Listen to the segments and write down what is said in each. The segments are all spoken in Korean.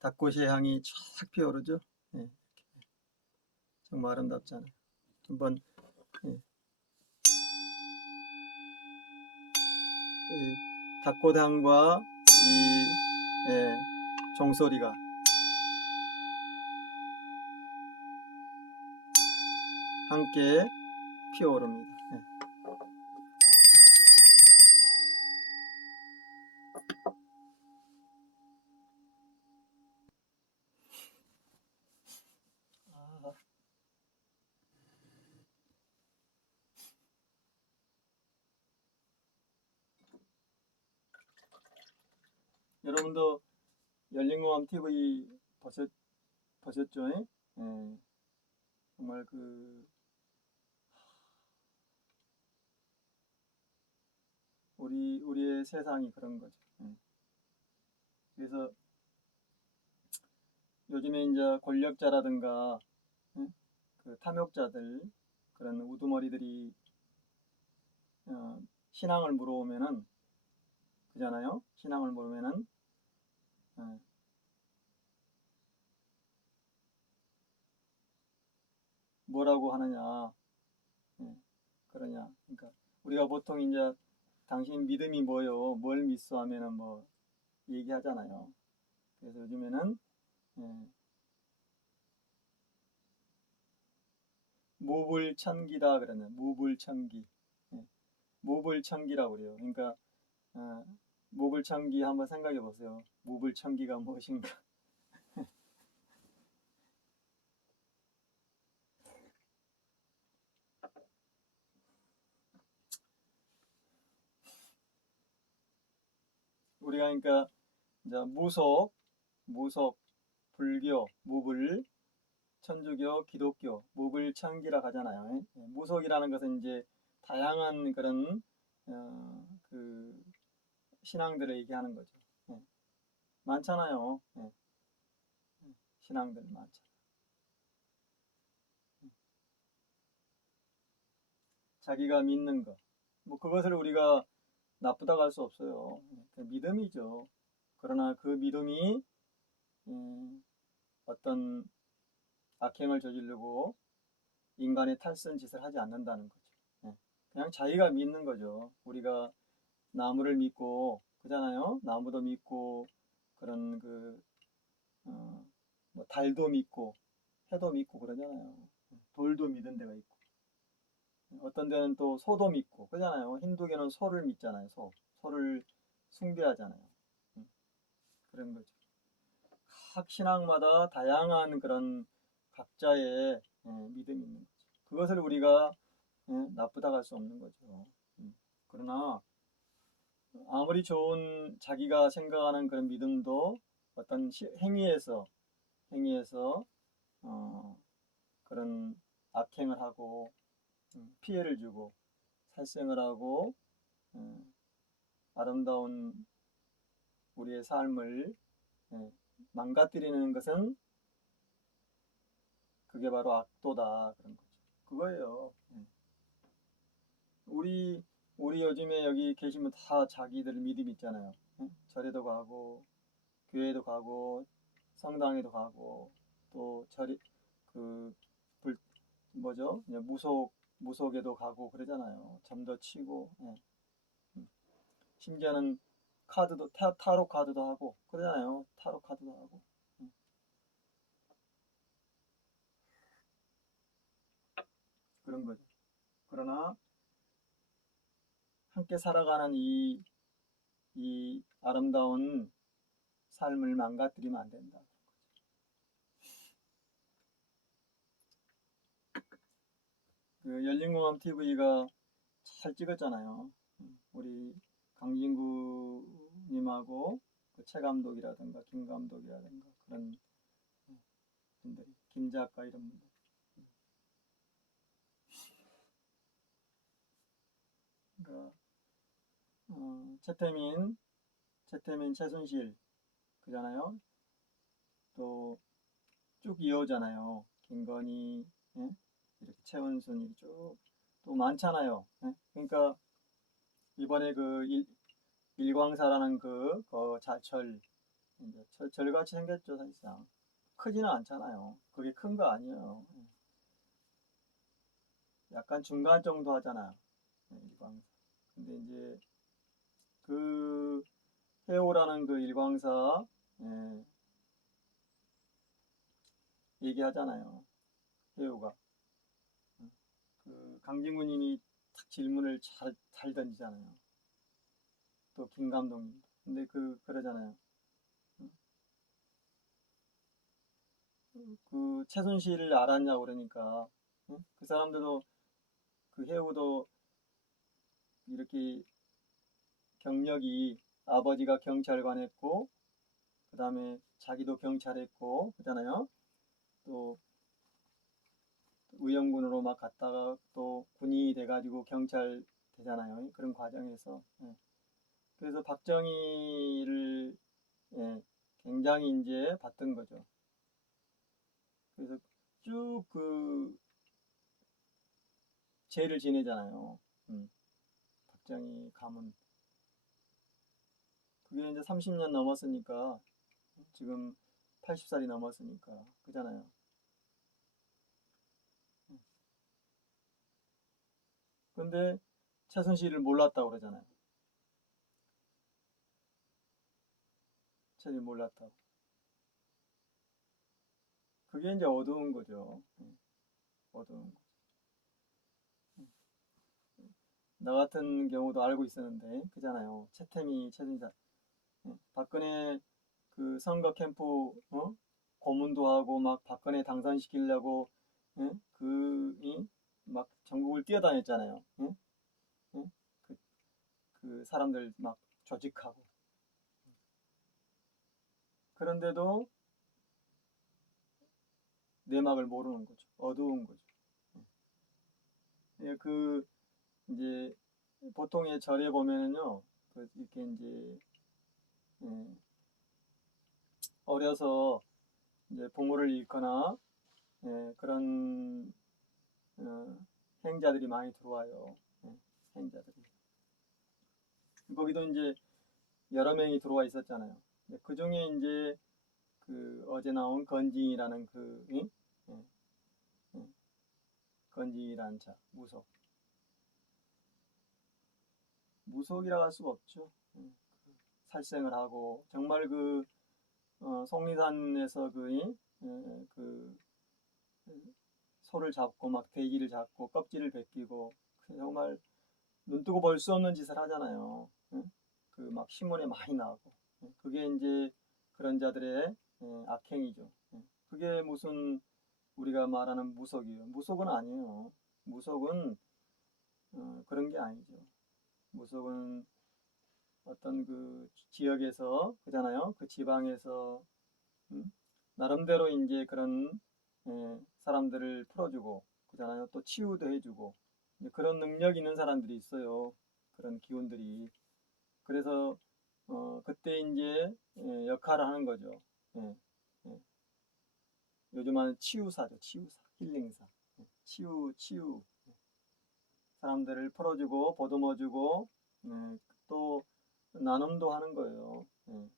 닭꽃의 향이 쫙 피어오르죠. 예, 정말 아름답잖아요. 한번 예, 이 닭꽃 향과 이 종소리가 함께 피어오릅니다. 아, 여러분도 열린공감 TV 보셨죠? 예, 정말 우리의 세상이 그런 거죠. 예. 그래서 요즘에 이제 권력자라든가 그 탐욕자들 그런 우두머리들이 신앙을 물어오면은 그잖아요. 신앙을 물으면은 뭐라고 하느냐, 그러냐. 그러니까 우리가 보통 이제 당신 믿음이 뭐요? 뭘 믿소? 하면은 뭐 얘기하잖아요. 그래서 요즘에는 무불천기다 그러네. 무불천기. 무불천기라고 그래요. 그러니까 무불천기 한번 생각해 보세요. 무불천기가 무엇인가? 우리가 그러니까 이제 무속, 불교, 무불, 천주교, 기독교, 무불천기라 하잖아요. 무속이라는 것은 이제 다양한 그런 그 신앙들을 얘기하는 거죠. 예, 많잖아요. 신앙들 많죠. 자기가 믿는 것. 뭐 그것을 우리가 나쁘다고 할 수 없어요. 믿음이죠. 그러나 그 믿음이 어떤 악행을 저지르고 인간의 탈선 짓을 하지 않는다는 거죠. 그냥 자기가 믿는 거죠. 우리가 나무를 믿고 그잖아요. 나무도 믿고 그런 뭐 달도 믿고 해도 믿고 그러잖아요. 돌도 믿은 데가 있고 어떤 데는 또 소도 믿고 그러잖아요. 힌두교는 소를 믿잖아요. 소를 숭배하잖아요. 그런 거죠. 각 신앙마다 다양한 그런 각자의 믿음이 있는 거죠. 그것을 우리가 나쁘다고 할 수 없는 거죠. 그러나 아무리 좋은 자기가 생각하는 그런 믿음도 어떤 행위에서 그런 악행을 하고 피해를 주고 살생을 하고 아름다운 우리의 삶을 망가뜨리는 것은 그게 바로 악도다 그런 거죠. 그거예요. 우리 요즘에 여기 계시면 다 자기들 믿음 있잖아요. 절에도 가고 교회도 가고 성당에도 가고 또 절이 그 불, 뭐죠? 무속에도 가고 그러잖아요. 점도 치고 심지어는 카드도 타로 카드도 하고 그러잖아요. 타로 카드도 하고 그런 거죠. 그러나 함께 살아가는 이 아름다운 삶을 망가뜨리면 안 된다. 그 열린공감 TV가 잘 찍었잖아요. 우리 강진구님하고 그 최 감독이라든가 김 감독이라든가 그런 분들이 김 작가 이런 분들 그러니까 최태민 최순실 그잖아요. 또 쭉 이어오잖아요. 김건희 이렇게 최은순 쭉또 많잖아요. 그러니까 이번에 그 일광사라는 그 자철 이제 절같이 생겼죠, 사실상. 크지는 않잖아요. 그게 큰 거 아니에요. 약간 중간 정도 하잖아요. 일광사. 근데 이제 그 해오라는 그 일광사 예, 얘기하잖아요. 해오가 그 강진구님이 탁 질문을 잘 던지잖아요. 또 김 감독님. 근데 그러잖아요. 그 최순실을 알았냐고 그러니까 그 사람들도 그 해오도 이렇게 경력이 아버지가 경찰관 했고 그 다음에 자기도 경찰 했고 그잖아요. 또 의용군으로 막 갔다가 또 군인이 돼가지고 경찰 되잖아요. 그런 과정에서 그래서 박정희를 굉장히 이제 봤던 거죠. 그래서 쭉 그 죄를 지내잖아요. 박정희 가문. 그게 이제 30년 넘었으니까 지금 80살이 넘었으니까 그잖아요. 근데 최순실을 몰랐다고 그러잖아요. 최순실 몰랐다고. 그게 이제 어두운 거죠. 어두운 거. 나 같은 경우도 알고 있었는데 그잖아요. 최태미 최순실 박근혜 그 선거 캠프 고문도 하고 막 박근혜 당선시키려고 막 전국을 뛰어다녔잖아요. 예? 그, 그 사람들 막 조직하고 그런데도 내막을 모르는 거죠. 어두운 거죠. 예, 그 이제 보통의 절에 보면은요, 이렇게 이제 예, 어려서 이제 부모를 잃거나 그런 어, 행자들이 많이 들어와요. 행자들이. 거기도 이제 여러 명이 들어와 있었잖아요. 그 중에 이제 그 어제 나온 건진이라는 예, 예, 건진이라는 자, 무속이라고 할 수가 없죠. 살생을 하고 정말 속리산에서 그 소를 잡고 막 돼지를 잡고 껍질을 벗기고 정말 눈 뜨고 볼 수 없는 짓을 하잖아요. 그 막 신문에 많이 나오고 그게 이제 그런 자들의 악행이죠. 그게 무슨 우리가 말하는 무속이에요. 무속은 아니에요. 무속은 그런 게 아니죠. 무속은 어떤 그 지역에서 그잖아요. 그 지방에서 음? 나름대로 이제 그런 사람들을 풀어주고 그잖아요. 또 치유도 해주고 그런 능력 있는 사람들이 있어요. 그런 기운들이. 그래서 그때 이제 역할을 하는 거죠. 예, 예. 요즘은 치유사죠. 치유사, 힐링사. 치유. 사람들을 풀어주고 보듬어주고 또 나눔도 하는 거예요.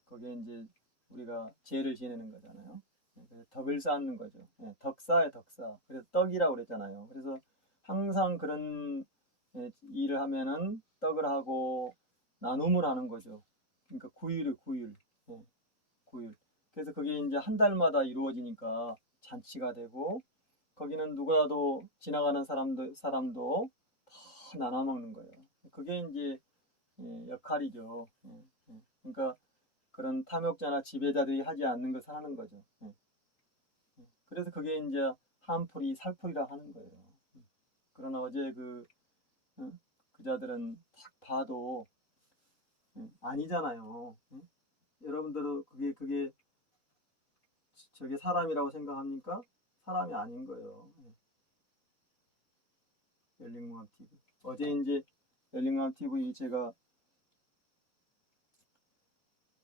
그게 이제 우리가 죄를 지내는 거잖아요. 그래서 덕을 쌓는 거죠. 덕사에 덕사. 그래서 떡이라고 그랬잖아요. 그래서 항상 그런 일을 하면은 떡을 하고 나눔을 하는 거죠. 그러니까 구율. 예, 구율. 그래서 그게 이제 한 달마다 이루어지니까 잔치가 되고 거기는 누구라도 지나가는 사람도 다 나눠 먹는 거예요. 그게 이제 역할이죠. 그러니까 그런 탐욕자나 지배자들이 하지 않는 것을 하는 거죠. 그래서 그게 이제 한풀이 살풀이라 하는 거예요. 그러나 어제 그자들은 딱 봐도 아니잖아요. 여러분들은 그게 저게 사람이라고 생각합니까? 사람이 아닌 거예요. 열린공감 TV. 어제 이제 열린공감 TV 제가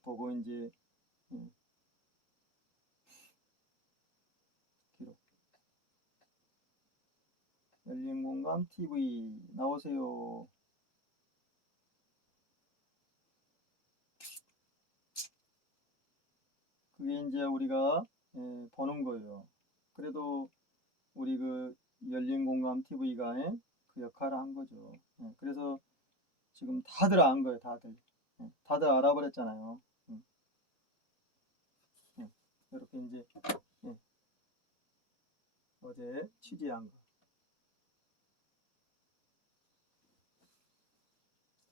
보고 이제 기록. 열린공감 TV 나오세요. 그게 이제 우리가 보는 거예요. 그래도 우리 그 열린 공감 TV가 그 역할을 한 거죠. 그래서 지금 다들 안 거예요, 다들. 다들 알아버렸잖아요. 이렇게 이제 어제 취재한 거.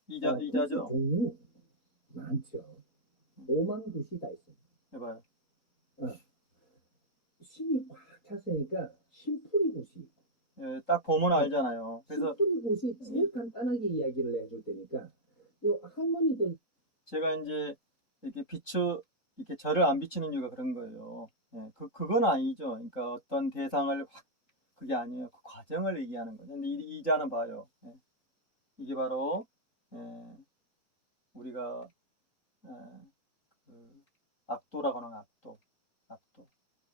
이자죠? 종류 많죠. 5만 굿이 다 있어요. 해봐요. 심이 꽉 찼으니까 심풀이 굿이 있고. 딱 보면 알잖아요. 그래서 심풀이 굿이 제일 간단하게 이야기를 해줄 테니까 요 할머니들 제가 이제 이렇게 이렇게 저를 안 비추는 이유가 그런 거예요. 그건 아니죠. 그러니까 어떤 대상을 그게 아니에요. 그 과정을 얘기하는 거죠. 근데 이자는 봐요. 이게 바로 우리가 그 악도라고 하는 악도.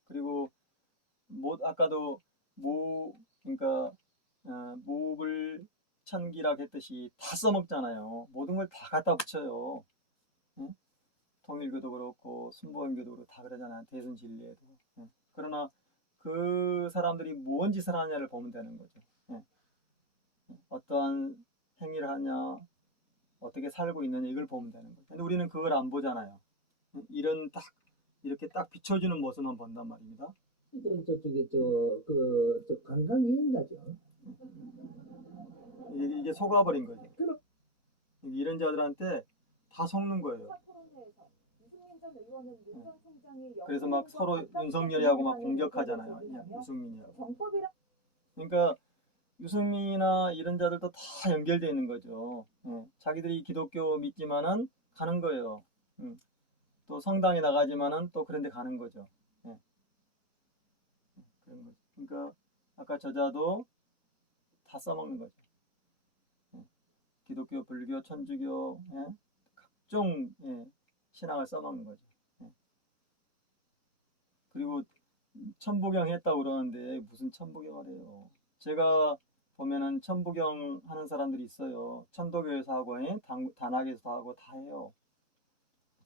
그리고 아까도 그러니까 무불 천기락 했듯이 다 써먹잖아요. 모든 걸 다 갖다 붙여요. 통일교도 그렇고 순복음교도 그렇고 다 그러잖아요. 대승진리에도. 그러나 그 사람들이 무언 짓을 하냐를 보면 되는 거죠. 어떠한 행위를 하냐, 어떻게 살고 있느냐 이걸 보면 되는 거죠. 근데 우리는 그걸 안 보잖아요. 이렇게 딱 비춰주는 모습만 본단 말입니다. 이들은 저쪽에 저 관광 여행가죠. 이게 속아버린 거죠. 이런 자들한테 다 속는 거예요. 그래서 막 서로 윤석열이하고 막 공격하잖아요. 유승민이하고. 그러니까 유승민이나 이런 자들도 다 연결되어 있는 거죠. 자기들이 기독교 믿지만은 가는 거예요. 또 성당에 나가지만은 또 그런 데 가는 거죠. 그런 거죠. 그러니까 아까 저자도 다 써먹는 거죠. 기독교, 불교, 천주교, 각종 신앙을 써먹는 거죠. 그리고 천부경 했다고 그러는데 무슨 천부경을 해요. 제가 보면은 천부경 하는 사람들이 있어요. 천도교에서 하고 단학에서 하고 다 해요.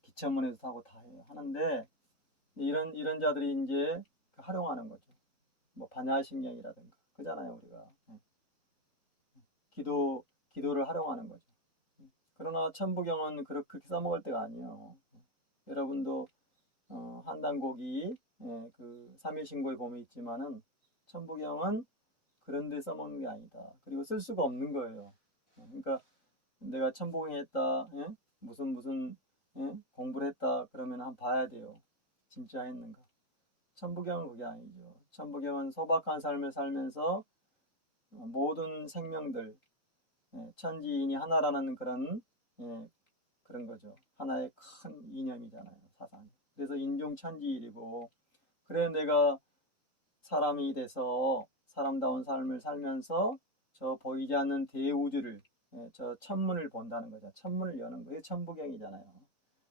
기천문에서 하고 다 해요. 하는데 이런 자들이 이제 활용하는 거죠. 뭐 반야신경이라든가 그잖아요 우리가. 기도를 활용하는 거죠. 그러나 천부경은 그렇게 써먹을 때가 아니에요. 여러분도 한단곡이 그 삼일신고에 보면 있지만은 천부경은 그런 데 써먹는 게 아니다. 그리고 쓸 수가 없는 거예요. 그러니까 내가 천부경 했다, 무슨 공부를 했다 그러면 한번 봐야 돼요. 진짜 했는가. 천부경은 그게 아니죠. 천부경은 소박한 삶을 살면서 모든 생명들, 천지인이 하나라는 그런 거죠. 하나의 큰 이념이잖아요, 사상. 그래서 인종천지일이고, 그래 내가 사람이 돼서 사람다운 삶을 살면서 저 보이지 않는 대우주를, 저 천문을 본다는 거죠. 천문을 여는 거예요. 천부경이잖아요.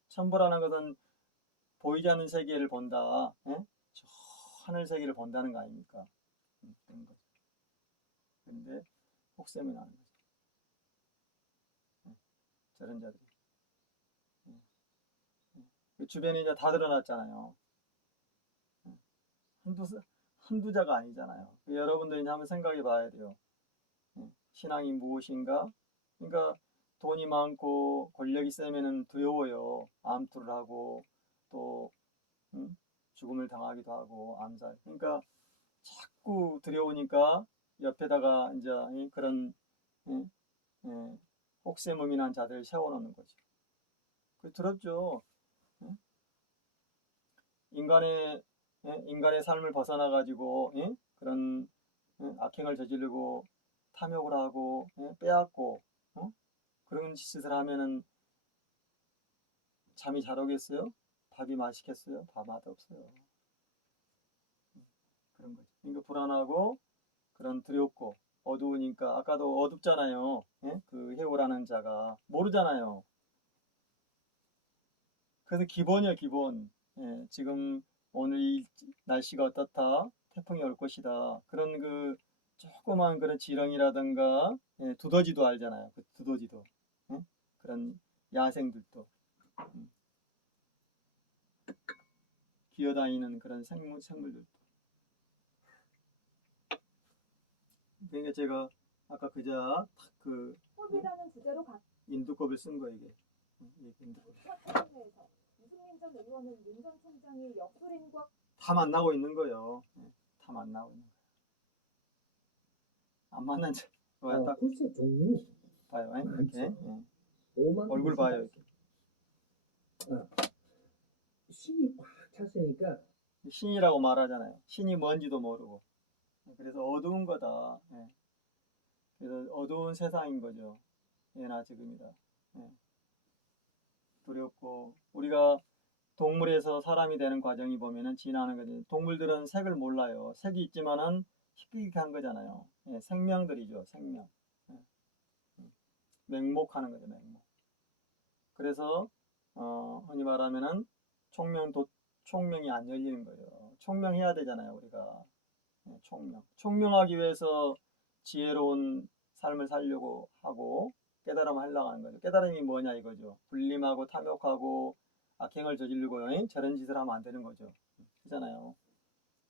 천부라는 것은 보이지 않는 세계를 본다. 저 하늘 세계를 본다는 거 아닙니까? 그런 거죠. 그런데 혹sem이 나는 거죠. 저런 자들이. 그 주변에 이제 다 드러났잖아요. 한두 자가 아니잖아요. 여러분들이 한번 생각해 봐야 돼요. 신앙이 무엇인가? 그러니까 돈이 많고 권력이 세면은 두려워요. 암투를 하고 또 죽음을 당하기도 하고 암살. 그러니까 자꾸 두려우니까 옆에다가 이제 그런 혹세무민한 자들을 세워놓는 거죠. 그 두렵죠. 인간의 삶을 벗어나 가지고 그런 악행을 저지르고 탐욕을 하고 빼앗고 그런 짓을 하면은 잠이 잘 오겠어요? 밥이 맛있겠어요? 밥 맛없어요. 그런 거죠. 그러니까 불안하고 그런 두렵고 어두우니까 아까도 어둡잖아요. 그 해오라는 자가 모르잖아요. 그래서 기본이에요, 기본. 지금 오늘 이 날씨가 어떻다, 태풍이 올 것이다. 그런 그 조그만 그런 지렁이라든가 두더지도 알잖아요. 그 두더지도 그런 야생들도 기어다니는 그런 생물들도. 그러니까 제가 아까 그자 그 컵이라는 주제로 인두껍을 쓴 거 이게. 인두껍. 각국에서 유승민 전 의원은 윤 전 총장이 역술인과 다 만나고 있는 거예요. 다 만나고 있는 거예요. 안 만난 척. 딱 글쎄 종류 봐요. 이렇게. 예. 오만 얼굴 봐요. 이렇게. 신이 꽉 찼으니까 신이라고 말하잖아요. 신이 뭔지도 모르고. 그래서 어두운 거다. 예. 그래서 어두운 세상인 거죠. 예나 지금이다. 예. 두렵고 우리가 동물에서 사람이 되는 과정이 보면은 진화하는 거지. 동물들은 색을 몰라요. 색이 있지만은 희귀한 거잖아요. 예, 생명들이죠. 생명. 예. 맹목하는 거죠. 맹목. 그래서 흔히 말하면은 총명이 안 열리는 거예요. 총명해야 되잖아요. 우리가. 예, 총명하기 위해서 지혜로운 삶을 살려고 하고 깨달음을 하려고 하는 거죠. 깨달음이 뭐냐 이거죠. 불림하고 탐욕하고 악행을 저지르고 저런 짓을 하면 안 되는 거죠. 그잖아요.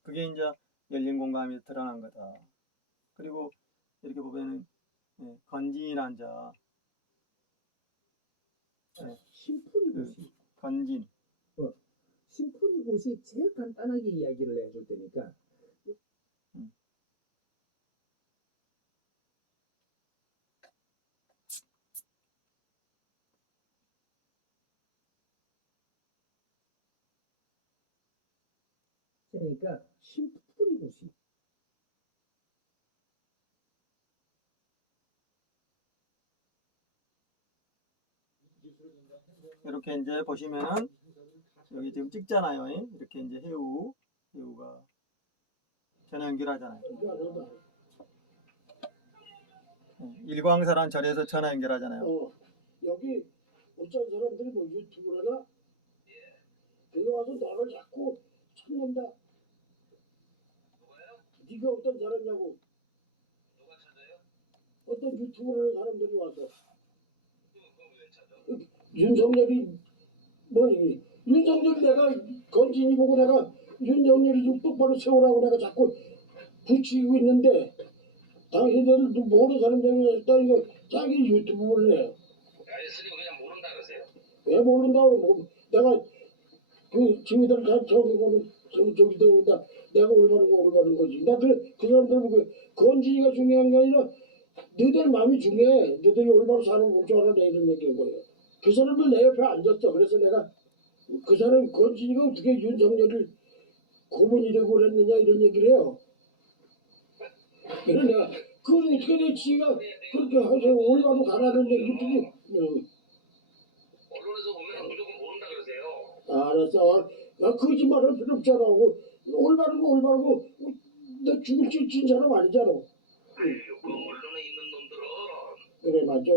그게 이제 열린 공감이 드러난 거다. 그리고 이렇게 보면은 건진이란 자, 심풀이굿이 건진. 심풀이굿이 제일 간단하게 이야기를 해줄 테니까 그러니까 심풀이굿이 이렇게 이제 보시면은 여기 지금 찍잖아요. 이렇게 이제 해우가 전화 연결하잖아요. 일광사란 절에서 전화 연결하잖아요. 여기 어떤 사람들이 뭐 유튜브라나 여기 와서 너를 자꾸 찾는다. 네가 어떤 사람이냐고. 누가 찾아요? 어떤 유튜브라는 사람들이 와서. 윤석열이 윤석열 내가 건진이 보고 내가 윤석열이 좀 똑바로 세우라고 내가 자꾸 붙이고 있는데 당신들 모르는 사람들이 했다 이거 자기 유튜브를 해요. 아저씨는 그냥 모른다 그러세요. 왜 모른다고 뭐 내가 그 지휘들 다 저기고는 저기다 내가 올바른 거지. 나 그 사람들 보고 건진이가 중요한 게 아니라 너들 마음이 중요해. 너들이 올바로 사는 줄 알아 내 이런 얘기인 거예요. 그 사람들 내 옆에 앉았어. 그래서 내가 그 사람 건진이가 어떻게 윤석열을 고문이 되고 그랬느냐 이런 얘기를 해요. 그래서 내가 그건 어떻게 내 지가 그렇게 하세요. 올바로 가라는 얘기들이 언론에서 보면 무조건 모른다 그러세요. 알았어. 거짓말할 필요 없잖아. 올바르고 너 죽을 진 사람 아니잖아. 아유, 그 언론에 있는 놈들은 그래 맞아.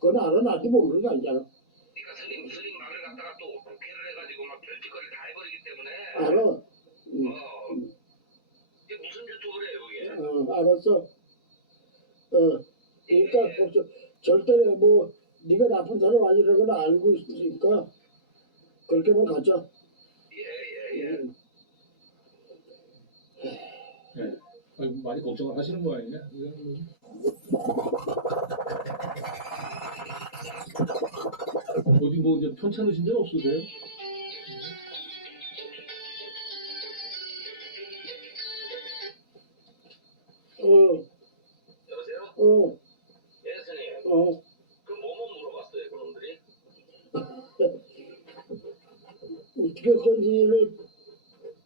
그건 알아. 나도 모르는 거 아니잖아. 그러니까 스님 말을 갖다가 또 국회를 해가지고 막 별짓거리를 다 해버리기 때문에 알아. 이게 무슨 유튜브래요 그게. 알았어. 그러니까 절대 뭐 네가 나쁜 사람 아니라는 걸 알고 있으니까 그렇게만 가자. 예. 많이 걱정을 하시는 거 아니냐? 어디 뭐 이제 편찮으신 적 없으세요? 여보세요? 예, 스님. 그럼 뭐뭐 물어봤어요 그놈들이? 어떻게 건진이를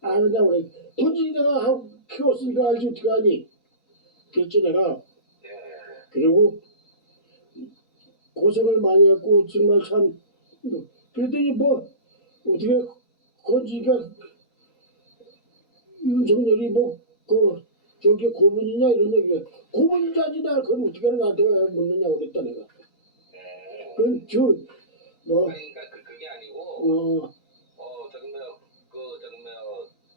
아느냐 그래. 건진이 내가 키웠으니까 알지 어떻게 하니. 그랬지 내가. 예. 그리고 고생을 많이 했고 정말 참 그랬더니 뭐 어떻게 건진이가 윤석열이 저기 고문이냐 이런 얘기를 고문이자지 나 그럼 어떻게 나한테 묻느냐고 그랬다 내가. 그건 그러니까 그게 아니고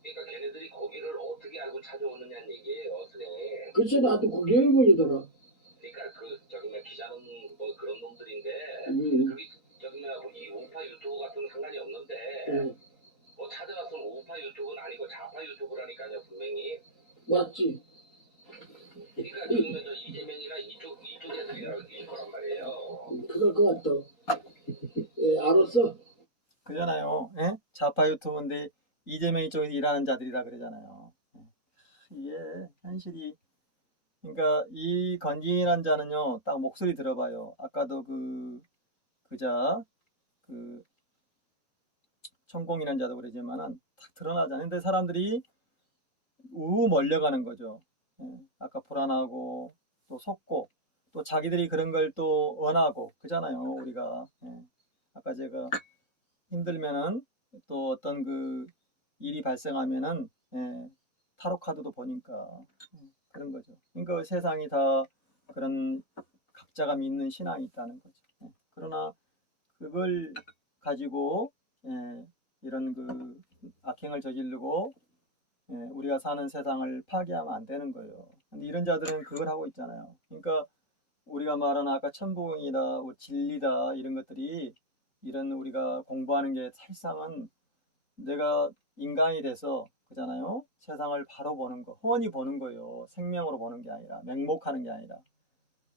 그러니까 걔네들이 거기를 어떻게 알고 찾아오느냐는 얘기예요, 선생님. 글쎄 나도 그게 의문이더라. 그러니까 기자는 뭐 그런 놈들인데 그게 이 우파 유튜브 같은 건 상관이 없는데 뭐 찾아갔으면 우파 우파 유튜브는 아니고 좌파 유튜브라니까요, 분명히. 맞지? 그러니까 지금 저 이재명이나 이쪽 애들이일 거란 말이에요. 그럴 것 같다. 예, 알았어. 그잖아요. 예? 좌파 유튜브인데 이재명 쪽에 일하는 자들이라 그러잖아요. 예. 이게 현실이 그러니까 이 건진이라는 자는요, 딱 목소리 들어봐요. 아까도 그자 그 천공이라는 자도 그러지만은 딱 드러나잖아요. 근데 사람들이 우우 몰려가는 거죠. 예. 아까 불안하고 또 속고 또 자기들이 그런 걸 또 원하고 그잖아요. 우리가 예. 아까 제가 힘들면은 또 어떤 그 일이 발생하면은 예, 타로 카드도 보니까 그런 거죠. 그러니까 세상이 다 그런 각자가 믿는 신앙이 있다는 거죠. 예. 그러나 그걸 가지고 예, 이런 그 악행을 저지르고 예, 우리가 사는 세상을 파괴하면 안 되는 거예요. 근데 이런 자들은 그걸 하고 있잖아요. 그러니까 우리가 말하는 아까 천부경이다, 뭐 진리다 이런 것들이 이런 우리가 공부하는 게 사실상은 내가 인간이 돼서 그잖아요. 세상을 바로 보는 거, 훤히 보는 거예요. 생명으로 보는 게 아니라 맹목하는 게 아니라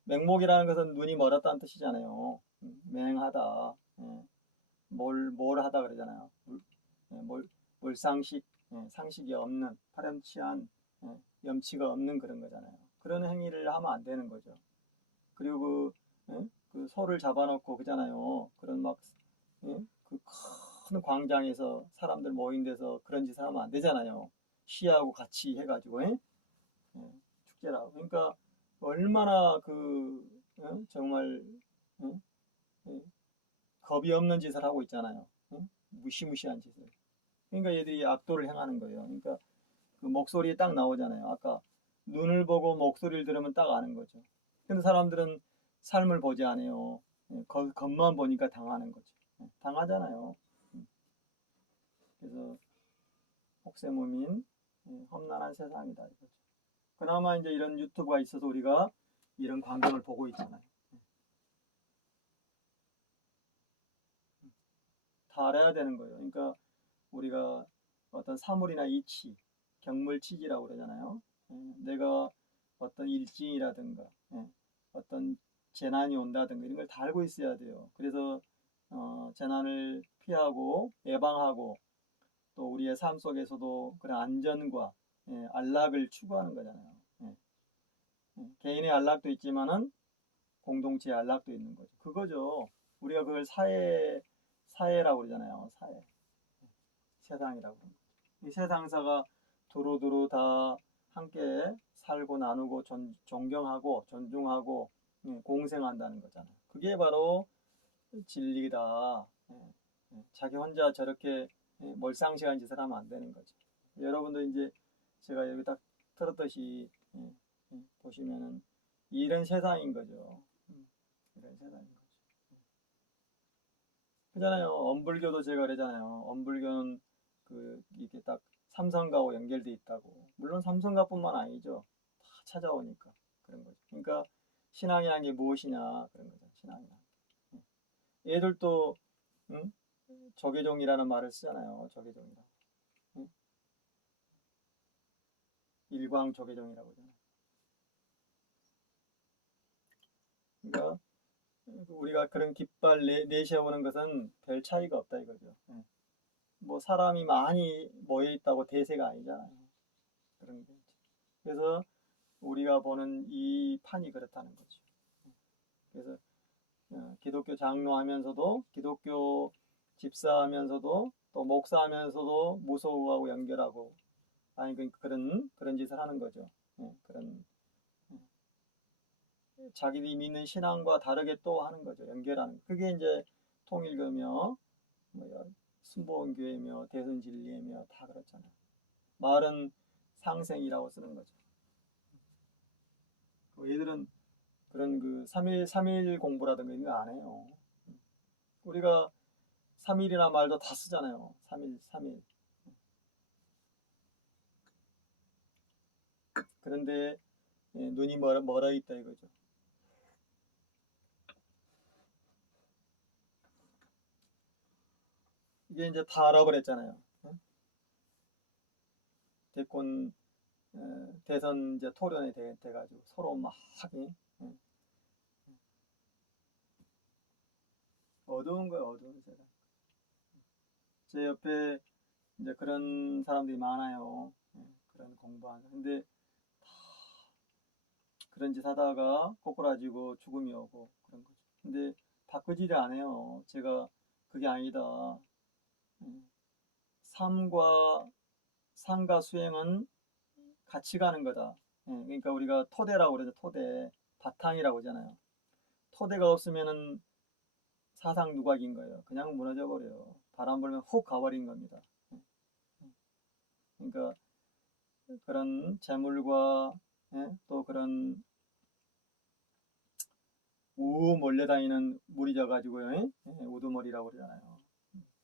맹목이라는 것은 눈이 멀었다는 뜻이잖아요. 맹하다, 예. 뭘 하다 그러잖아요. 예, 물상식, 예, 상식이 없는 파렴치한 예, 염치가 없는 그런 거잖아요. 그런 행위를 하면 안 되는 거죠. 그리고 그 소를 잡아놓고 그잖아요. 그런 막 그 큰 광장에서 사람들 모인 데서 그런 짓을 하면 안 되잖아요. 시하고 같이 해가지고 축제라고. 그러니까 얼마나 정말 예? 예, 겁이 없는 짓을 하고 있잖아요. 무시무시한 짓을. 그러니까 얘들이 악도를 행하는 거예요. 그러니까 그 목소리에 딱 나오잖아요. 아까 눈을 보고 목소리를 들으면 딱 아는 거죠. 근데 사람들은 삶을 보지 않아요. 겉만 보니까 당하는 거죠. 당하잖아요. 그래서 혹세무민 험난한 세상이다 이거죠. 그나마 이제 이런 유튜브가 있어서 우리가 이런 광경을 보고 있잖아요. 다 알아야 되는 거예요. 그러니까 우리가 어떤 사물이나 이치, 경물치지라고 그러잖아요. 내가 어떤 일진이라든가 어떤 재난이 온다든가 이런 걸 다 알고 있어야 돼요. 그래서 재난을 피하고 예방하고 또 우리의 삶 속에서도 그런 안전과 안락을 추구하는 거잖아요. 개인의 안락도 있지만은 공동체의 안락도 있는 거죠. 그거죠. 우리가 그걸 사회라고 그러잖아요. 사회. 세상이라고. 이 세상사가 두루두루 다 함께 살고 나누고 존경하고 존중하고 공생한다는 거잖아요. 그게 바로 진리다. 자기 혼자 저렇게 몰상식한 짓을 하면 안 되는 거죠. 여러분도 이제 제가 여기 딱 틀었듯이 보시면은 이런 세상인 거죠. 이런 세상인 거죠. 그잖아요. 엄불교도 제가 그러잖아요. 엄불교는 이게 딱 삼성가하고 연결돼 있다고. 물론 삼성가뿐만 아니죠. 다 찾아오니까 그런 거죠. 그러니까 신앙이라는 게 무엇이냐 그런 거죠. 신앙이란. 얘들도 응? 조계종이라는 말을 쓰잖아요. 조계종이라고. 응? 일광 조계종이라고 하잖아요. 그러니까 우리가 그런 깃발 내세우는 것은 별 차이가 없다 이거죠. 뭐 사람이 많이 모여 있다고 대세가 아니잖아요. 그런 게. 그래서 우리가 보는 이 판이 그렇다는 거죠. 그래서 기독교 장로하면서도 기독교 집사하면서도 또 목사하면서도 무소유하고 연결하고 아니 그런 짓을 하는 거죠. 그런 자기들이 믿는 신앙과 다르게 또 하는 거죠. 연결하는. 그게 이제 통일교며 뭐야 순복음교회며 대선진리회며 다 그렇잖아요. 말은 상생이라고 쓰는 거죠. 얘들은 그런 그 3일 공부라든가 이런 거 안 해요. 우리가 3일이나 말도 다 쓰잖아요. 3일. 그런데 눈이 멀어 있다 이거죠. 이게 이제 다 알아버렸잖아요. 대권 대선 이제 토론이 돼가지고 서로 막 예. 어두운 거예요, 어두운 세상. 제 옆에 이제 그런 사람들이 많아요. 예, 그런 공부하는. 근데 그런 짓 하다가 꼬꾸라지고 죽음이 오고 그런 거죠. 근데 바꾸지를 않아요. 제가 그게 아니다. 삶과 수행은 같이 가는 거다. 그러니까 우리가 토대라고 그러죠. 토대, 바탕이라고 하잖아요. 토대가 없으면은 사상 누각인 거예요. 그냥 무너져 버려요. 바람 불면 훅 가버린 겁니다. 그러니까 그런 재물과 또 그런 우 몰려다니는 물이 져가지고요. 우두머리라고 그러잖아요.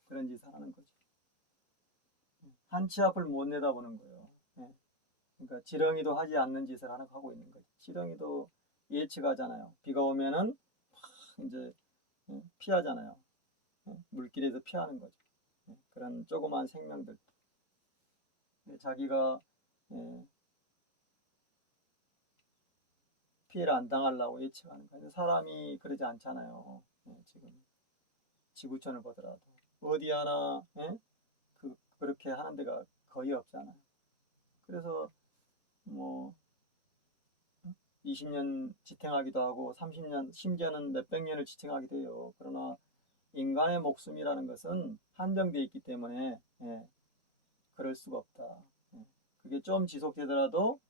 그런 짓을 하는 거죠. 한 치 앞을 못 내다보는 거예요. 그러니까 지렁이도 하지 않는 짓을 하고 있는 거죠. 지렁이도 예측하잖아요. 비가 오면은 막 이제 피하잖아요. 물길에서 피하는 거죠. 그런 조그만 생명들. 자기가 피해를 안 당하려고 예측하는 거예요. 사람이 그러지 않잖아요. 지금 지구촌을 보더라도 어디 하나 그렇게 하는 데가 거의 없잖아요. 그래서 뭐 20년 지탱하기도 하고 30년 심지어는 몇백 년을 지탱하기도 해요. 그러나 인간의 목숨이라는 것은 한정되어 있기 때문에 그럴 수가 없다. 그게 좀 지속되더라도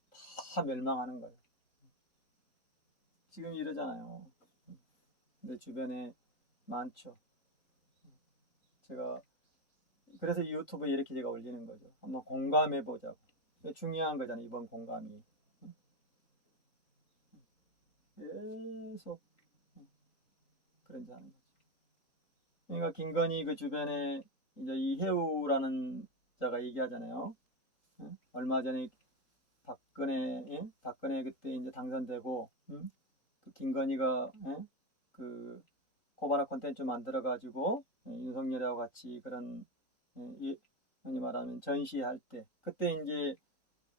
다 멸망하는 거예요. 지금 이러잖아요. 내 주변에 많죠. 제가 그래서 이 유튜브에 이렇게 제가 올리는 거죠. 한번 공감해 보자고. 중요한 거잖아요. 이번 공감이 계속 그런 짓 하는 거죠. 그러니까 김건희 그 주변에 이제 이 해우라는 자가 얘기하잖아요. 얼마 전에 박근혜 그때 이제 당선되고 그 김건희가 그 코바나 콘텐츠 만들어 가지고 윤석열하고 같이 그런 흔히 말하면 전시할 때 그때 이제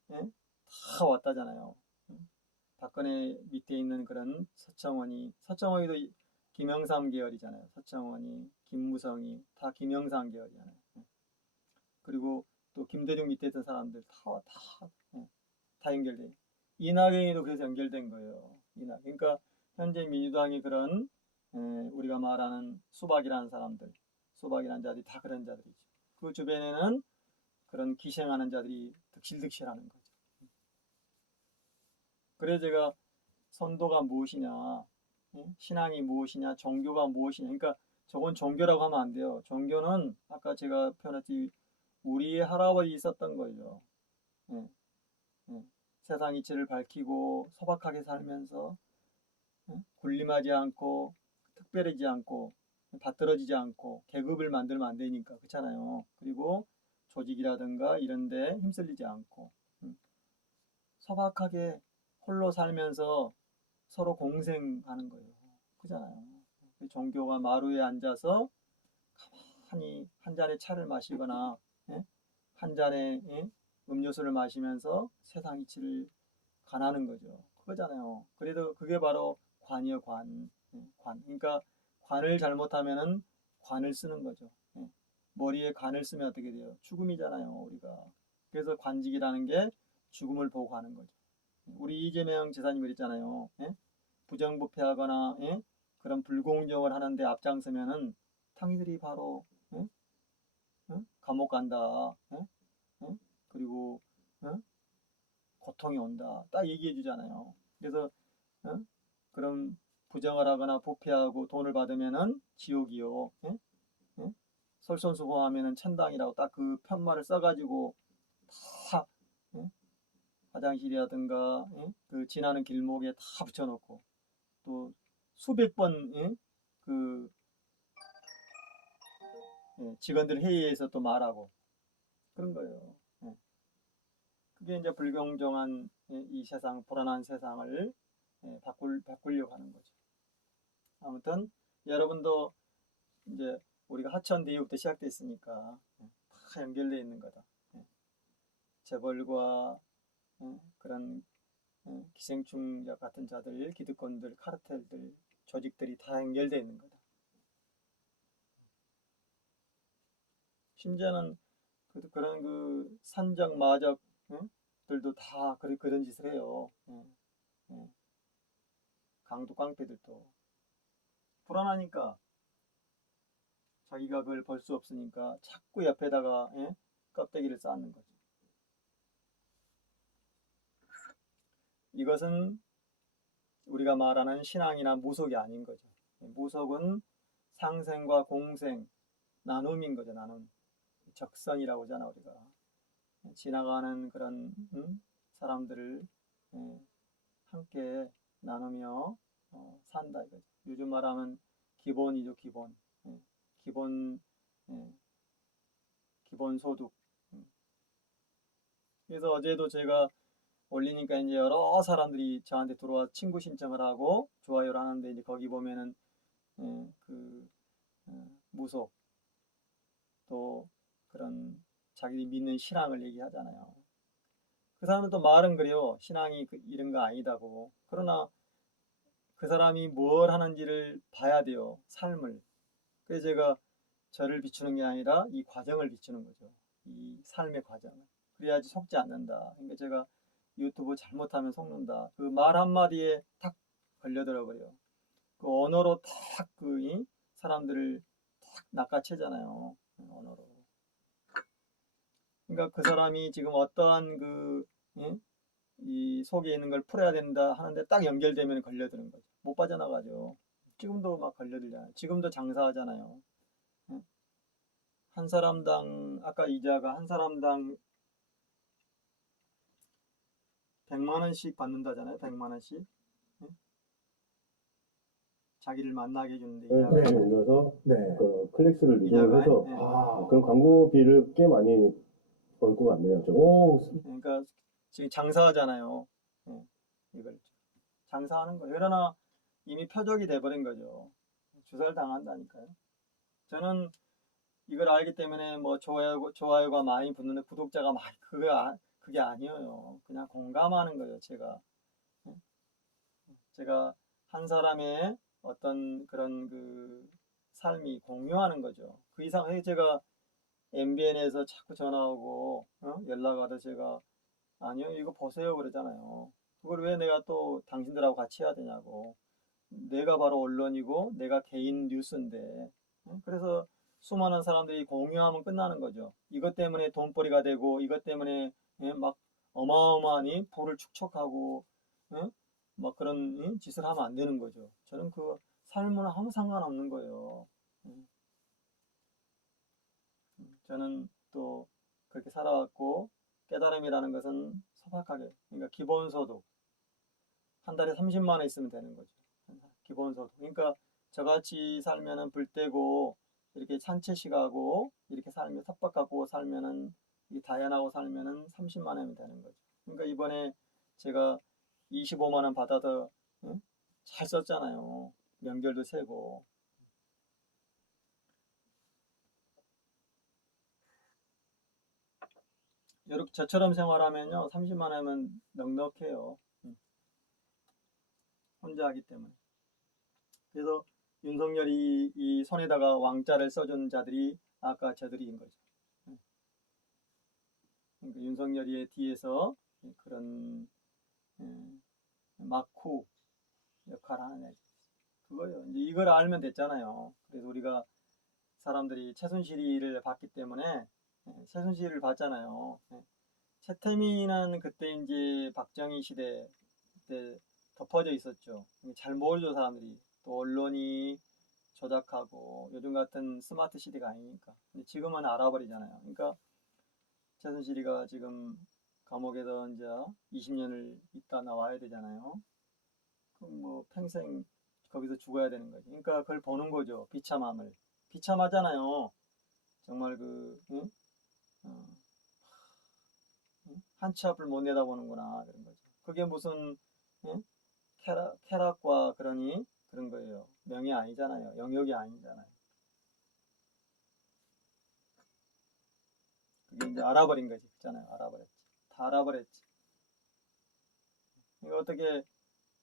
다 왔다잖아요. 박근혜 밑에 있는 그런 서청원이도 김영삼 계열이잖아요. 서청원이, 김무성이 다 김영삼 계열이잖아요. 그리고 또 김대중 밑에 있던 사람들 다 연결돼. 이낙연이도 그래서 연결된 거예요. 그러니까 현재 민주당이 그런 우리가 말하는 수박이라는 사람들, 수박이라는 자들이 다 그런 자들이죠. 그 주변에는 그런 기생하는 자들이 득실득실하는 거죠. 그래서 제가 선도가 무엇이냐, 신앙이 무엇이냐, 종교가 무엇이냐. 그러니까 저건 종교라고 하면 안 돼요. 종교는 아까 제가 표현했듯이 우리의 할아버지 있었던 거죠. 세상 이치를 밝히고 소박하게 살면서 군림하지 않고 특별하지 않고 받들어지지 않고 계급을 만들면 안 되니까 그렇잖아요. 그리고 조직이라든가 이런데 힘쓸리지 않고 소박하게 홀로 살면서 서로 공생하는 거예요. 그잖아요. 종교가 마루에 앉아서 가만히 한 잔의 차를 마시거나 한 잔의 음료수를 마시면서 세상 이치를 관하는 거죠. 그거잖아요. 그래도 그게 바로 관이요, 관. 그러니까 관을 잘못하면은 관을 쓰는 거죠. 머리에 관을 쓰면 어떻게 돼요? 죽음이잖아요, 우리가. 그래서 관직이라는 게 죽음을 보고 가는 거죠. 우리 이재명 지사님 그랬잖아요. 부정부패하거나 그런 불공정을 하는데 앞장서면은 당신들이 바로 감옥 간다. 그리고 고통이 온다. 딱 얘기해 주잖아요. 그래서 그런 부정을 하거나 부패하고 돈을 받으면은 지옥이요. 솔선수범하면은 천당이라고 딱 그 편말을 써가지고 다 화장실이라든가 그 지나는 길목에 다 붙여놓고 또 수백 번 그 직원들 회의에서 또 말하고 그런 거예요. 그게 이제 불공정한 이 세상, 불안한 세상을 바꾸려고 하는 거죠. 아무튼 여러분도 이제 우리가 하천 대유부터 시작됐으니까 다 연결되어 있는 거다. 재벌과 그런 기생충 같은 자들, 기득권들, 카르텔들, 조직들이 다 연결되어 있는 거다. 심지어는 그런 그 산적 마적 들도 다 그런 짓을 해요. 강도 깡패들도 불안하니까 자기가 그걸 볼 수 없으니까 자꾸 옆에다가 껍데기를 쌓는 거죠. 이것은 우리가 말하는 신앙이나 무속이 아닌 거죠. 무속은 상생과 공생, 나눔인 거죠. 나눔. 적성이라고 하잖아 우리가. 지나가는 그런 사람들을 함께 나누며 산다 이거죠. 요즘 말하면 기본이죠. 기본. 기본 소득. 그래서 어제도 제가 올리니까 이제 여러 사람들이 저한테 들어와 친구 신청을 하고 좋아요를 하는데 이제 거기 보면은 무속 또 그런 자기 믿는 신앙을 얘기하잖아요. 그 사람은 또 말은 그래요. 신앙이 이런 거 아니다고. 그러나 그 사람이 뭘 하는지를 봐야 돼요. 삶을. 그래서 제가 저를 비추는 게 아니라 이 과정을 비추는 거죠. 이 삶의 과정을. 그래야지 속지 않는다. 그러니까 제가 유튜브 잘못하면 속는다. 그 말 한마디에 탁 걸려들어 버려요. 그 언어로 탁 사람들을 탁 낚아채잖아요. 언어로. 그러니까 그 사람이 지금 어떠한 이 속에 있는 걸 풀어야 된다 하는데 딱 연결되면 걸려드는 거죠. 못 빠져나가죠. 지금도 막 걸려들잖아요. 지금도 장사하잖아요. 한 사람당 아까 이자가 한 사람당 100만 원씩 받는다잖아요. 100만 원씩. 자기를 만나게 해주는데 이자가. 네, 올려서 그 클릭수를 이자가, 이용해서 그런 광고비를 꽤 많이 벌 것 같네요. 그러니까 지금 장사하잖아요. 이걸 장사하는 거예요. 그러나 이미 표적이 돼버린 거죠. 주사를 당한다니까요. 저는 이걸 알기 때문에 뭐 좋아요가 많이 붙는데 구독자가 많이 그게 아니에요. 그냥 공감하는 거예요. 제가 한 사람의 어떤 그런 그 삶이 공유하는 거죠. 그 이상에 제가 MBN에서 자꾸 전화 오고 연락 와도 제가 아니요 이거 보세요 그러잖아요. 그걸 왜 내가 또 당신들하고 같이 해야 되냐고. 내가 바로 언론이고 내가 개인 뉴스인데 그래서 수많은 사람들이 공유하면 끝나는 거죠. 이것 때문에 돈벌이가 되고 이것 때문에 막 어마어마하니 부를 축적하고 막 그런 짓을 하면 안 되는 거죠. 저는 그 삶은 아무 상관없는 거예요. 저는 또 그렇게 살아왔고 깨달음이라는 것은 소박하게 그러니까 기본소득 한 달에 30만 원 있으면 되는 거죠. 기본소득. 그러니까 저같이 살면은 불 떼고 이렇게 산채식 하고 이렇게 살면 텃밭 살면은 다연하고 살면은 30만 원이면 되는 거죠. 그러니까 이번에 제가 25만 원 받아서 잘 썼잖아요. 명절도 세고. 이렇게 저처럼 생활하면요 30만 원이면 넉넉해요. 혼자 하기 때문에. 그래서 윤석열이 이 손에다가 왕자를 써준 자들이 아까 저들인 거죠. 그러니까 윤석열이의 뒤에서 그런 마쿠 역할을 하는 애들. 그거요. 이제 이걸 알면 됐잖아요. 그래서 우리가 사람들이 최순실이를 봤기 때문에 최순실을 봤잖아요. 최태민은 그때 이제 박정희 시대 때 덮어져 있었죠. 잘 모르죠 사람들이. 또 언론이 조작하고 요즘 같은 스마트 시대가 아니니까. 근데 지금은 알아버리잖아요. 그러니까 최순실이가 지금 감옥에서 이제 20년을 있다 나와야 되잖아요. 그럼 뭐 평생 거기서 죽어야 되는 거지. 그러니까 그걸 보는 거죠. 비참함을. 비참하잖아요. 정말 한 치 앞을 못 내다보는구나 그런 거죠. 그게 무슨 쾌락과 그런 거예요. 명예 아니잖아요. 영역이 아니잖아요. 그게 이제 알아버린 거지. 그잖아요. 알아버렸지. 알아버렸지. 이거 어떻게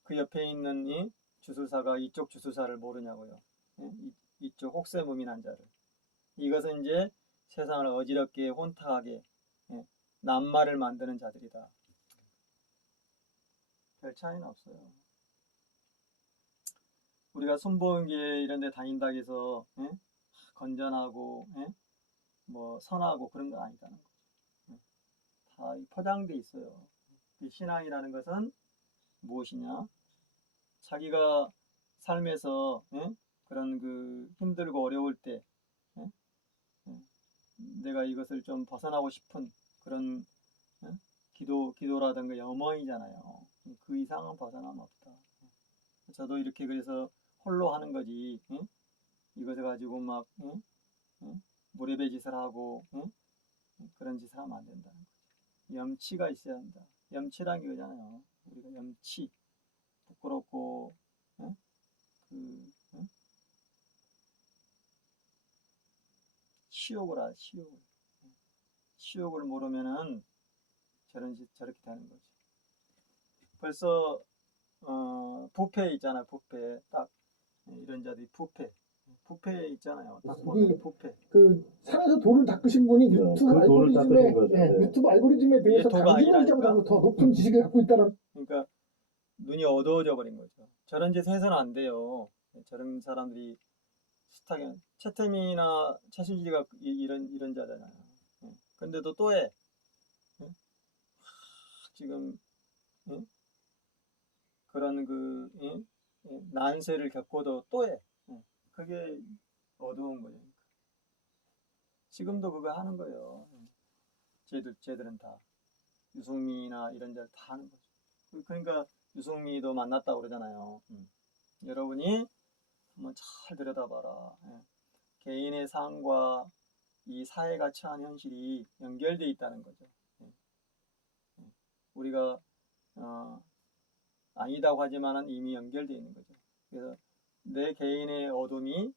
그 옆에 있는 이 주술사가 이쪽 주술사를 모르냐고요. 예? 이쪽 혹세무민 환자를. 이것은 이제 세상을 어지럽게 혼탁하게 예? 낱말을 만드는 자들이다. 별 차이는 없어요. 우리가 순복음교회 이런 데 다닌다고 해서 예? 건전하고 예? 뭐 선하고 그런 건 아니다는 거죠. 예? 다 포장돼 있어요. 이 신앙이라는 것은 무엇이냐? 자기가 삶에서 예? 그런 그 힘들고 어려울 때 예? 예? 내가 이것을 좀 벗어나고 싶은 그런 예? 기도라든가 염원이잖아요. 그 이상은 벗어나면 없다. 저도 이렇게 그래서 홀로 하는 거지. 예? 이것을 가지고 막 예? 예? 무례배 짓을 하고 예? 그런 짓을 하면 안 된다는 거죠. 염치가 있어야 한다. 염치란 게 그잖아요. 우리가 염치, 부끄럽고 예? 예? 치욕을 치욕을. 치욕을 모르면은 저런 짓 저렇게 되는 거지. 벌써 부패 있잖아. 부패 딱 이런 자들이 부패 있잖아요. 딱 보면 부패. 그 산에서 돌을 닦으신 분이 그 유튜브 돌을 닦으신 알고리즘에 거죠. 네. 유튜브 알고리즘에 대해서 도가 당진원장보다 아니라니까? 더 높은 지식을 갖고 있다는. 그러니까 눈이 어두워져 버린 거죠. 저런 짓 해서는 안 돼요. 저런 사람들이 스타게 최태민이나 최순실이가 이런 자잖아요. 근데도 또 해. 지금 그런 그 난세를 겪고도 또 해. 그게 어두운 거예요. 지금도 그거 하는 거예요. 쟤들은 다 유승민이나 이런 자들 다 하는 거죠. 그러니까 유승민도 만났다고 그러잖아요. 여러분이 한번 잘 들여다봐라. 개인의 삶과 이 사회가 처한 현실이 연결되어 있다는 거죠. 우리가 아니다고 하지만은 이미 연결되어 있는 거죠. 그래서 내 개인의 어둠이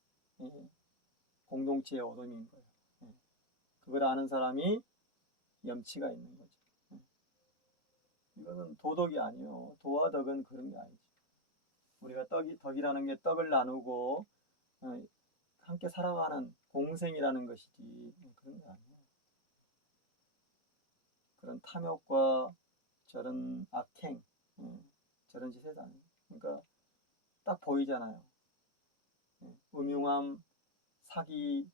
공동체의 어둠인 거예요. 그걸 아는 사람이 염치가 있는 거죠. 이것은 도덕이 아니요. 도와 덕은 그런 게 아니죠. 우리가 덕이라는 게 떡을 나누고 함께 살아가는 공생이라는 것이지 그런 게 아니에요. 그런 탐욕과 저런 악행, 저런 짓 해서 안 해요. 그러니까 딱 보이잖아요. 음흉함, 사기,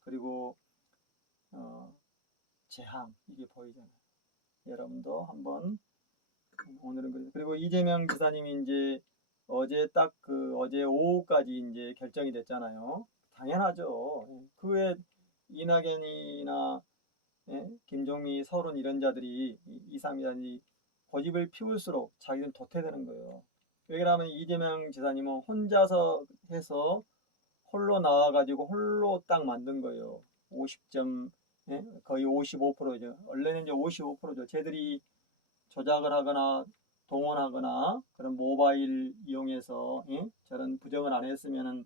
그리고 재앙 이게 보이잖아요. 여러분도 한번 오늘은 그리고 이재명 지사님이 이제 어제 딱 어제 오후까지 이제 결정이 됐잖아요. 당연하죠. 그 외에 이낙연이나 김종미, 서른 이런 자들이 2, 3위단이 고집을 피울수록 자기는 도태되는 거예요. 왜냐하면 이재명 지사님은 혼자서 해서 홀로 나와가지고 홀로 딱 만든 거예요. 50점, 거의 55%죠. 원래는 이제 55%죠. 쟤들이 조작을 하거나 동원하거나 그런 모바일 이용해서 저런 부정을 안 했으면은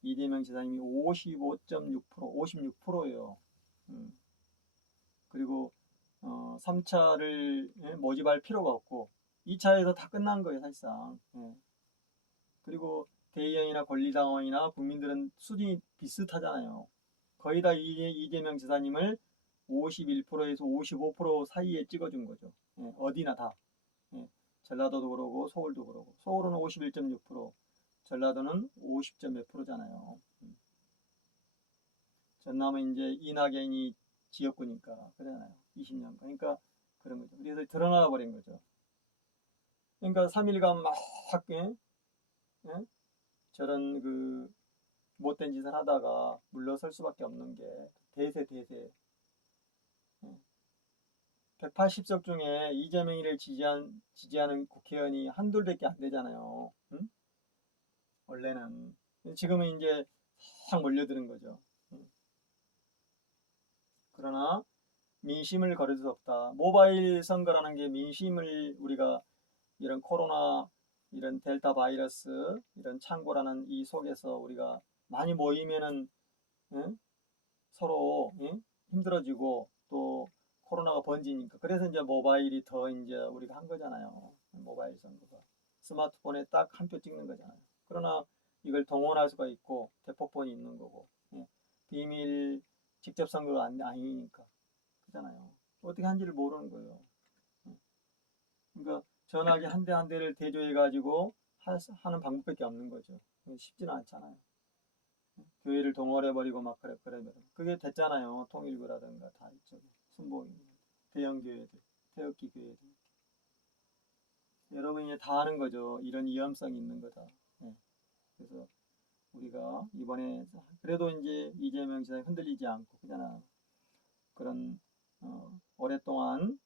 이재명 지사님이 55.6%, 56%예요. 그리고 3차를 모집할 필요가 없고 2차에서 다 끝난 거예요, 사실상. 그리고 대의원이나 권리당원이나 국민들은 수준이 비슷하잖아요. 거의 다 이재명 지사님을 51%에서 55% 사이에 찍어준 거죠. 어디나 다. 전라도도 그러고 서울도 그러고. 서울은 51.6%, 전라도는 50점 몇 %잖아요. 전남은 이제 이낙연이 지역구니까 그러잖아요. 20년간. 그러니까 그런 거죠. 그래서 드러나 버린 거죠. 그러니까 3일간 막 저런 그 못된 짓을 하다가 물러설 수밖에 없는 게 대세 180석 중에 이재명이를 지지하는 국회의원이 한둘밖에 안 되잖아요. 원래는. 지금은 이제 싹 몰려드는 거죠. 그러나 민심을 거둘 수 없다. 모바일 선거라는 게 민심을 우리가 이런 코로나, 이런 델타 바이러스, 이런 창고라는 이 속에서 우리가 많이 모이면은 서로 힘들어지고 또 코로나가 번지니까. 그래서 이제 모바일이 더 이제 우리가 한 거잖아요. 모바일 선거가. 스마트폰에 딱 한 표 찍는 거잖아요. 그러나 이걸 동원할 수가 있고 대포폰이 있는 거고, 예. 비밀 직접 선거가 아니니까. 그잖아요. 어떻게 한지를 모르는 거예요. 예. 그러니까 전화기 한 대 한 대를 대조해 가지고 하는 방법밖에 없는 거죠. 쉽지는 않잖아요. 교회를 동원해버리고 막 그러면 그게 됐잖아요. 통일교라든가 다 이쪽에 순복음 대형 교회들, 태극기 교회들. 여러분이 다 아는 거죠. 이런 위험성이 있는 거다. 예. 그래서 우리가 이번에 그래도 이제 이재명 지사가 흔들리지 않고 그잖아. 그런 오랫동안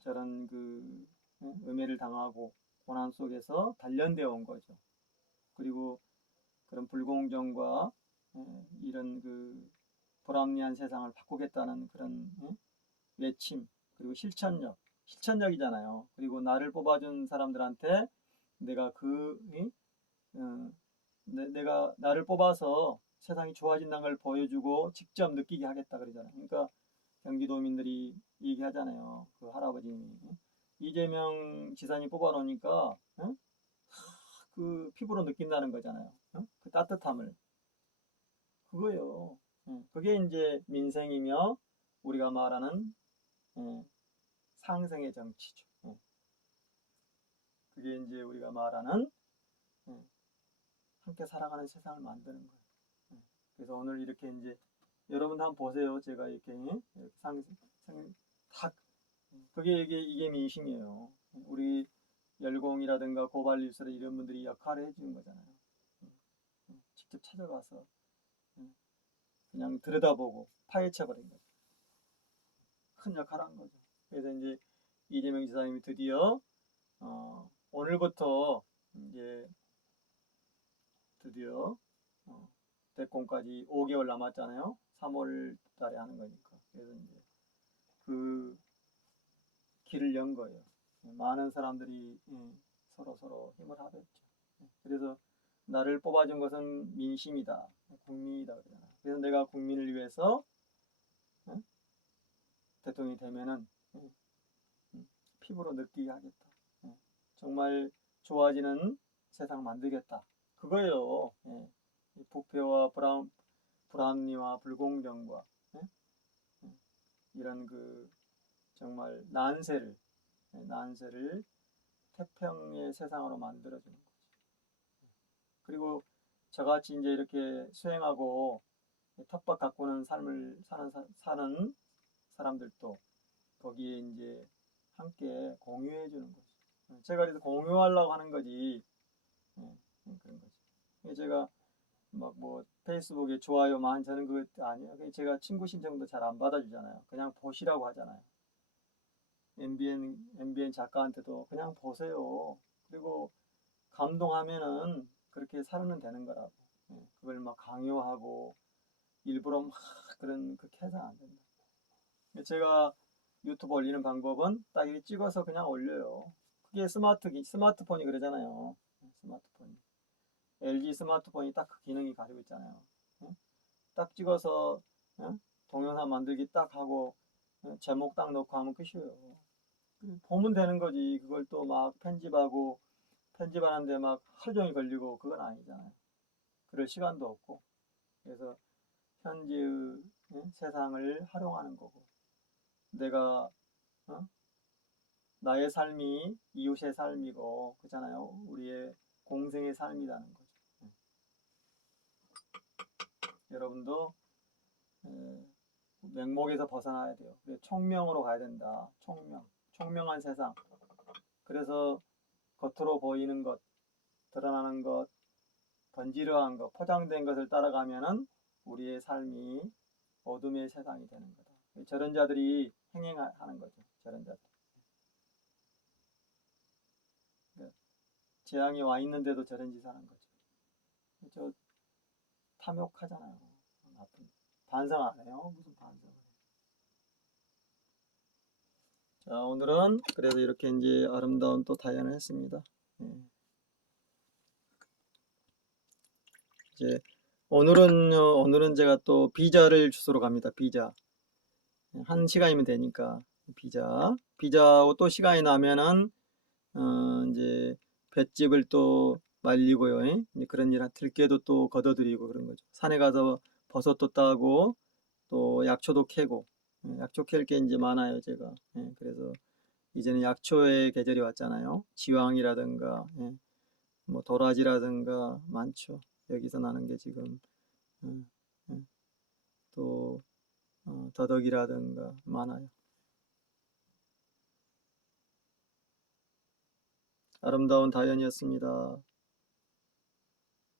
저런 그 음해를 당하고 고난 속에서 단련되어 온 거죠. 그리고 그런 불공정과 이런 그 불합리한 세상을 바꾸겠다는 그런 외침, 그리고 실천력이잖아요. 그리고 나를 뽑아준 사람들한테 내가 내가 나를 뽑아서 세상이 좋아진다는 걸 보여주고 직접 느끼게 하겠다 그러잖아요. 그러니까 경기도민들이 얘기하잖아요. 그 할아버지님이 이재명 지사님 뽑아놓으니까 그 피부로 느낀다는 거잖아요. 그 따뜻함을. 그거요. 그게 이제 민생이며 우리가 말하는 상생의 정치죠. 그게 이제 우리가 말하는 함께 살아가는 세상을 만드는 거예요. 그래서 오늘 이렇게 이제 여러분 한번 보세요. 제가 이렇게 다 그게 이게 민심이에요. 우리 열공이라든가 고발뉴스라 이런 분들이 역할을 해주는 거잖아요. 직접 찾아가서 그냥 들여다보고 파헤쳐버린 거죠. 큰 역할을 한 거죠. 그래서 이제 이재명 지사님이 드디어 오늘부터 이제 드디어 대권까지 5개월 남았잖아요. 3월 달에 하는 거니까. 그래서 이제 그 길을 연 거예요. 많은 사람들이 서로 힘을 합했죠. 그래서 나를 뽑아준 것은 민심이다, 국민이다 그러잖아요. 그래서 내가 국민을 위해서 대통령이 되면은 피부로 느끼게 하겠다. 정말 좋아지는 세상 만들겠다. 그거예요. 부패와 불합리와 불공정과 이런 그 정말 난세를 태평의 세상으로 만들어주는 거죠. 그리고 저같이 이제 이렇게 수행하고 텃밭 가꾸는 삶을 사는 사람들도 거기에 이제 함께 공유해 주는 거죠. 제가 그래서 공유하려고 하는 거지. 그런 거죠. 제가 막 뭐 페이스북에 좋아요만 저는 그거 아니에요. 제가 친구 신청도 잘 안 받아주잖아요. 그냥 보시라고 하잖아요. MBN 작가한테도 그냥 보세요. 그리고 감동하면은 그렇게 살면 되는 거라고. 그걸 막 강요하고 일부러 막 그렇게 해서는 안 된다. 제가 유튜브 올리는 방법은 딱 이렇게 찍어서 그냥 올려요. 그게 스마트폰이 그러잖아요. 스마트폰이. LG 스마트폰이 딱 그 기능이 가지고 있잖아요. 딱 찍어서 동영상 만들기 딱 하고 제목 딱 넣고 하면 끝이에요. 보면 되는 거지. 그걸 또 막 편집하는데 막 하루 종일 걸리고 그건 아니잖아요. 그럴 시간도 없고. 그래서 현재의 세상을 활용하는 거고, 내가 나의 삶이 이웃의 삶이고 그잖아요. 우리의 공생의 삶이라는 거죠. 여러분도 맹목에서 벗어나야 돼요. 총명으로 가야 된다. 총명한 세상. 그래서 겉으로 보이는 것, 드러나는 것, 번지르한 것, 포장된 것을 따라가면은 우리의 삶이 어둠의 세상이 되는 거다. 저런 자들이 행행하는 거죠. 저런 자들. 재앙이 와 있는데도 저런 짓 하는 거죠. 저 탐욕하잖아요. 나쁜. 반성 안 해요? 무슨 반성을 해요? 자, 오늘은 그래서 이렇게 이제 아름다운 또 다연을 했습니다. 이제 오늘은 제가 또 비자를 주소로 갑니다. 비자. 1시간이면 되니까 비자하고 또 시간이 나면은 이제 볏짚을 또 말리고요. 이제 그런 일, 들깨도 또 걷어들이고 그런 거죠. 산에 가서 버섯도 따고 또 약초도 캐고, 약초 캘 게 이제 많아요, 제가. 그래서 이제는 약초의 계절이 왔잖아요. 지왕이라든가, 뭐 도라지라든가 많죠. 여기서 나는 게 지금 또 더덕이라든가 많아요. 아름다운 다연이었습니다.